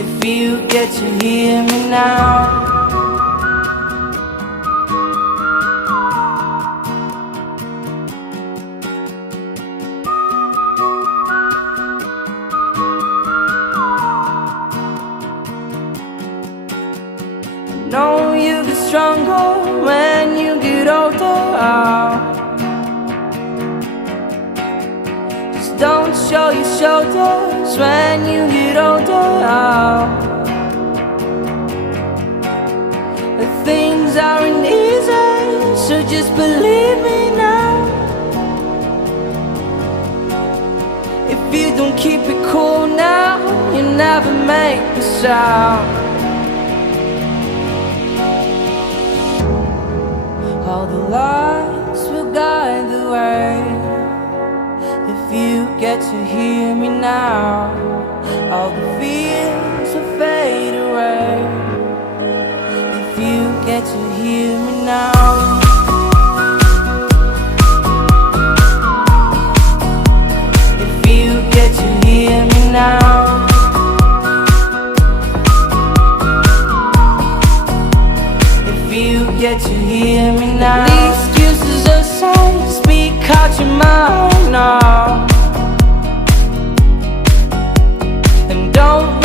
If you get to hear me now. Know you get stronger when you get older. Just don't show your shoulders when you get older. Things aren't easy, so just believe me now. If you don't keep it cool now, you never make a sound. All the lights will guide the way. If you get to hear me now, all the fears will fade away. If you get to hear me now. If you get to hear me now. You get to hear me now. Least uses a song, speak out your mind now. And don't